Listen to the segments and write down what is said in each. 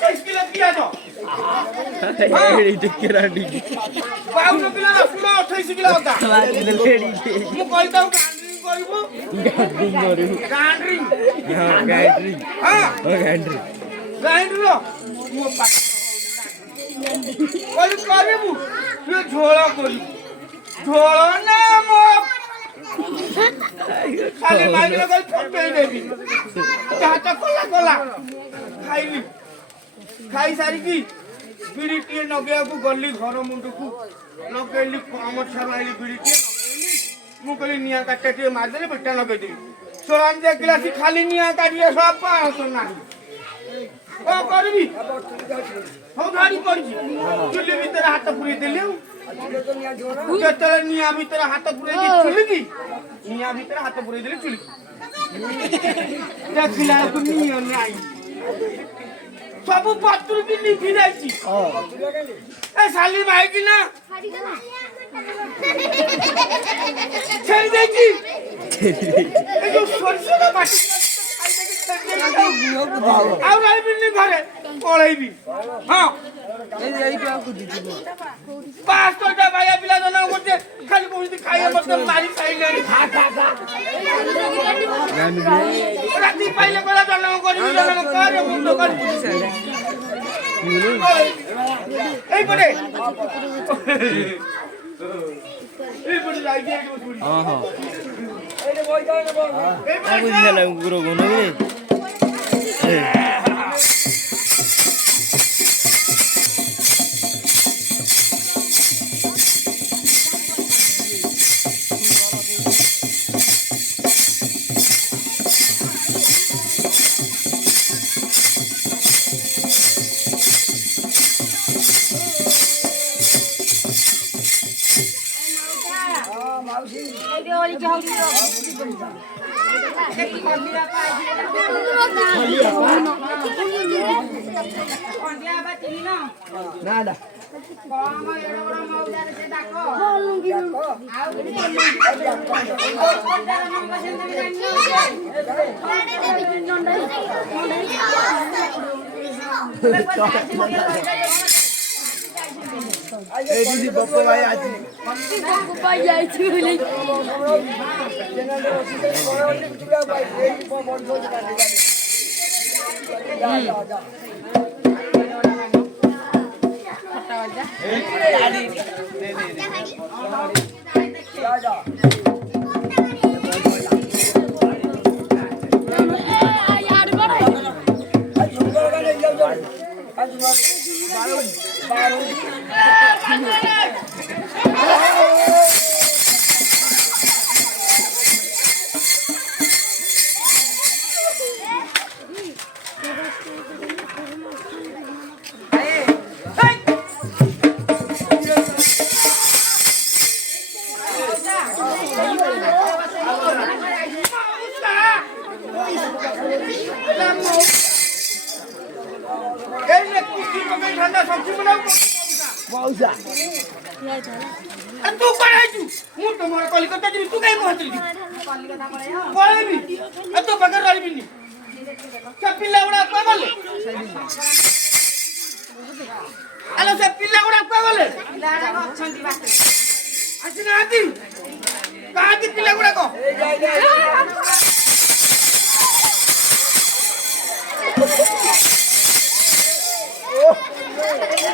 28 kilo পিয়াজ এই দেখে রাডি 52 কিলো রসুন 28 কিলো অদা ମୁଁ କହିଥାଉ ଗ୍ରାଇଣ୍ଡିଂ କରିବୁ ଗ୍ରାଇଣ୍ଡିଂ ଗ୍ରାଇଣ୍ଡିଂ ମୋ ପାଖ କରିବୁ ତୁ ଝୋଳ କରିବୁ ଝୋଳ ନା ମୋ ଖାଲି ମାଇଲେ ଗଲ ଫଟେଇ ଦେବି ଚାଟ କଲା ଖାଇଲି ଖାଇ ସାରିକି ବିଡ଼ି ଟିଏ ନଗେଇବାକୁ ଗଲି ଘର ମୁଣ୍ଡକୁ ଲଗେଇଲି କମ ଛାରୁ ଆଇଲି ବିଡ଼ି ଟିଏ ନଗେଇଲି ମୁଁ କହିଲି ନିଆଁ କାଟା ଟିଏ ମାରିଦେଲେ ବେଟା ଲଗେଇଦେବି ସୋରାନ ଦେଖିଲା ସେ ଖାଲି ନିଆଁ କାଟିଲେ ସବ ପାଁଶ ନାହିଁ କଣ କରିବି ହଉ ଧାଡ଼ି କରିଛି ଚୁଲି ଭିତରେ ହାତ ପୁରେଇ ଦେଲି ଆଉ ଯେତେବେଳେ ନିଆଁ ଭିତରେ ହାତ ପୁରେଇ ଚୁଲି କି ନିଆଁ ଭିତରେ ହାତ ପୁରେଇ ଦେଲି ଚୁଲି ଦେଖିଲା ବେଳକୁ ନିଆଁ ନାହିଁ ସବୁ ପତ୍ରୁ କି ନିଭି ଯାଇଛି ଏ ଶାଲି ମାଇକି ନା ଛେଳି ଦେଇଛି ଏ ଯୋଉ ସରିଷା ବାଟି ଆଉ ରହିବିନି ଘରେ ପଳେଇବି ହଁ 500ଟା ବାୟା ପିଲା ଜନ୍ମ କରୁଛେ ଖାଲି କହୁଛି ଖାଇବା ମତେ ମାରି ଖାଇଲେଣି ରାତି ପାଇଲେ କହିଲା ଜନ୍ମ କରିବି ଜନ୍ମ କରେ ମୁଣ୍ଡ କରିବି এইপটে এইপটে যাইছি হ্যাঁ হ্যাঁ বুঝিলা গুরু গুনো রে nada এই দিদি বপ্প ভাই আছে বপ্প ভাই যাইছি বলে मौजा तू पढ़ाइछु मु तमर कलिकता जी तू काई कहतली कलिकता पढ़े भी तो बगर रहबिनी सब पिल्ला गुडा को गले हेलो सब पिल्ला गुडा को गले पिल्ला गुडा अछंती बाटे आसिना आती काती पिल्ला गुडा को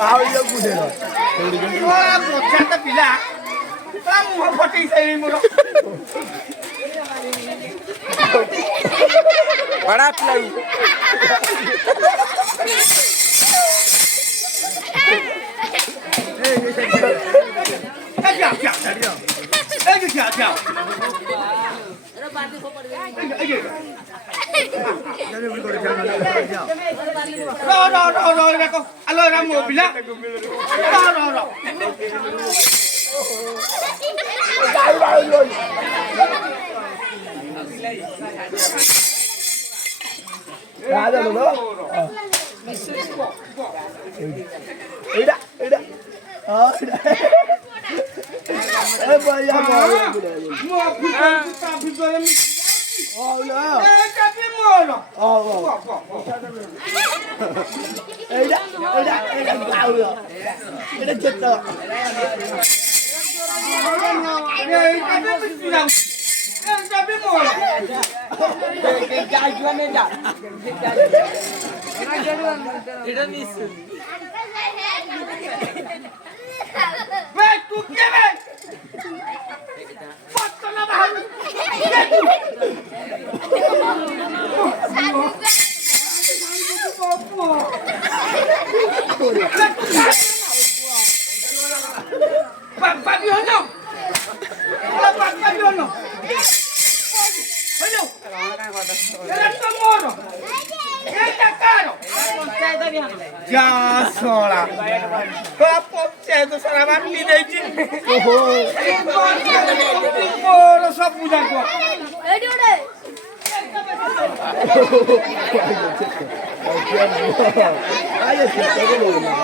आओ ये गुडे रो ओ मोछाता पिला ता मुह फटई सई मोर बड़ा पिलाई क्या रो देखो हेलो राम मोबिला रो राजा लो एडा एडा हां ए भैया मो काफी करे Oh no! Eh, capi moro! Oh, এটা যেত এটা নিশ্চয় tu quiere? ¡Pásala bajo! Ya sola. Toda poncedo sarà marmi dei giri. Oh, lo so puja qua.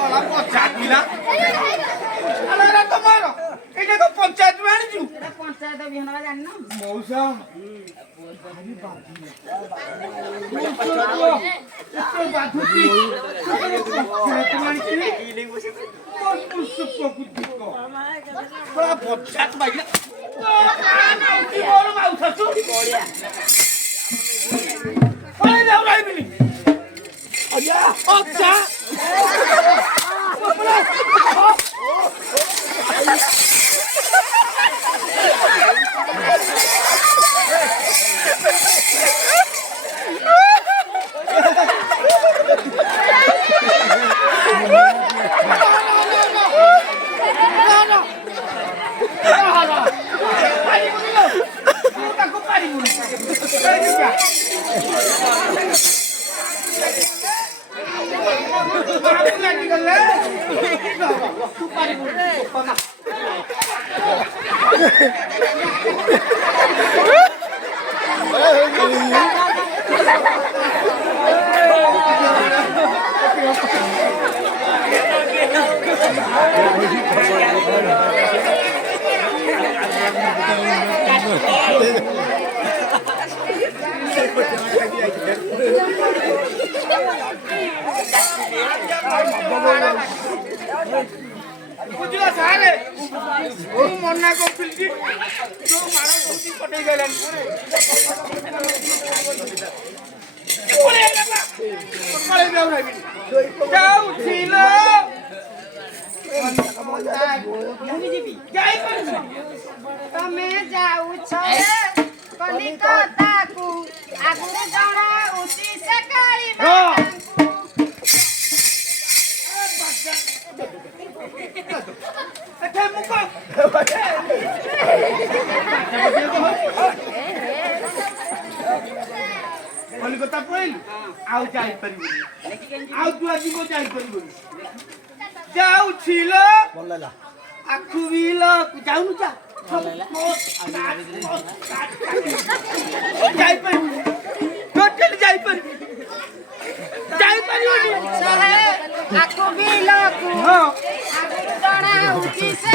La pocciatila. Allora tomorrow. Ini kok poncedo aja. Panchayat অভিযান জানো মৌসা ବୁଝିଲା ସାରେ ମୁଁ ମନା କରୁଥିଲି କି ଯୋଉ ମାଳ ଧୋତି ପଟେଇ ଗଲାନି ଯାଉଥିଲ ତମେ ଯାଉଛ କଲିକତାକୁ ଆଗରୁ ଜଣାଉଛି ସେ କାଳି କଲିକତା ପଳେଇଲୁ ଆଉ ଯାଇପାରିବୁନି ଆଉ ତୁ ଆସିବ ଯାଇପାରିବୁନି ଯାଉଥିଲ ଆଖୁ ବିଲ ଯାଉନୁ ଯା ଯାଇପାରିବୁନି ଟୋଟାଲି ଯାଇପାରିବୁନି ଆକୁ ବିଲକୁ ଆଗରୁ ଜଣାଉଛି ସେ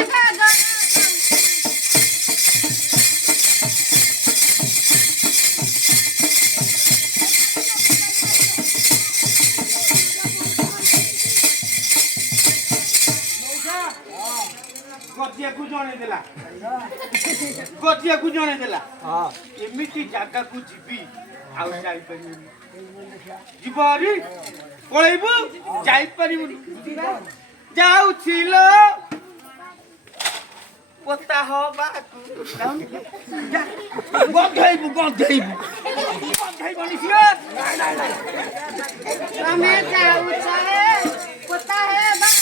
ଗଜିଆକୁ ଜଣେଇଦେଲା ଏମିତି ଜାଗାକୁ ଯିବି ଆଉ ଯାଇପାରିବୁନି ଯିବ ହରି ପଳେଇବୁ ଯାଇପାରିବୁନି ଯାଉଥିଲ ପୋତା ହବାକୁ ଗଧେଇବୁ ଗଧେଇବନି ସିଏ ତମେ ଯାଉଛ ପୋତା ହେବାକୁ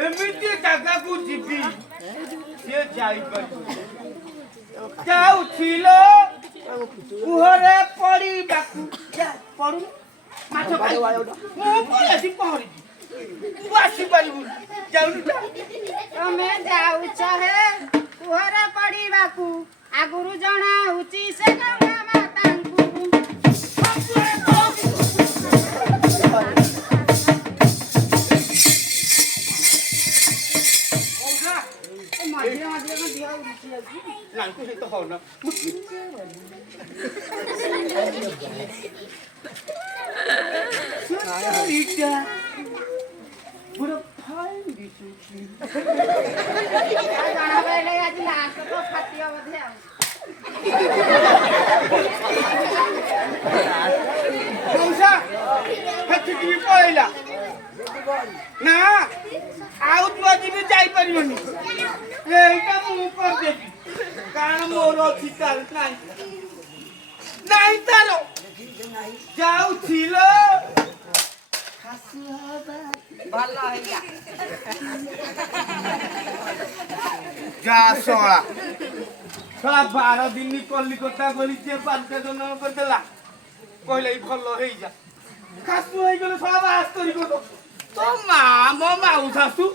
ଏମିତି ଜାଗାକୁ ଯିବି ସିଏ ଯାଇପାରିବ ଯାଉଥିଲ କୁହରେ ପଡିବାକୁ ପଡୁ ମାଛ ମୁଁ ପଳେଇ ପହଁରିବି ତୁ ଆସିପାରିବୁ ଯାଉନୁ ତମେ ଯାଉଛ ଗୁହରେ ପଡ଼ିବାକୁ ଆଗରୁ ଜଣାଉଛି ସେ ଗଙ୍ଗା ମାତାଙ୍କୁ। ମଝିରେ ମଝିରେ ମୋ ଦେହ ଉଠି ଯାଉଛି। ନାଙ୍କୁ ସହିତ ହଉନ ଏଇଟା ପୁରା ଫାଇନ୍ ଦିଶୁଛି। ଜଣା ପଡ଼ିଲେ ଆଜି ଲାଷ୍ଟ ତ ଫାଟିବ ବୋଧେ ଆଉ। ମଉସା ଛୁଟି ପଳେଇଲା ନା ଆଉ ତୁ ଆଜି ବି ଯାଇପାରିବନି। এইটা ମୁଁ କରିଦେବି କାରଣ ମୋର ଅଛି ତାର ନାହିଁ ନାହିଁ ତାର ଯାଉছিল ଭଲ ହେଇଯା যা শোলা শোলা 12 দিন কলিকতা গলি যে 5 জন করদেলা কইলাই ভাল হই যা খাসু হই গেল সব আস্তরি কত তো মা মো মাউ শাশু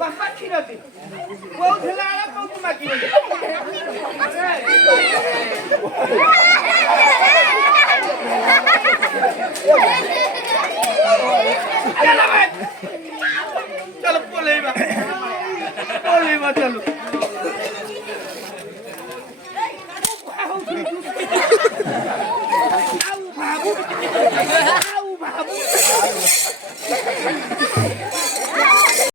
বাপা খিরাতে ও ছেলে আর কত মাগি चलो पोलेबा चलो आओ बाबू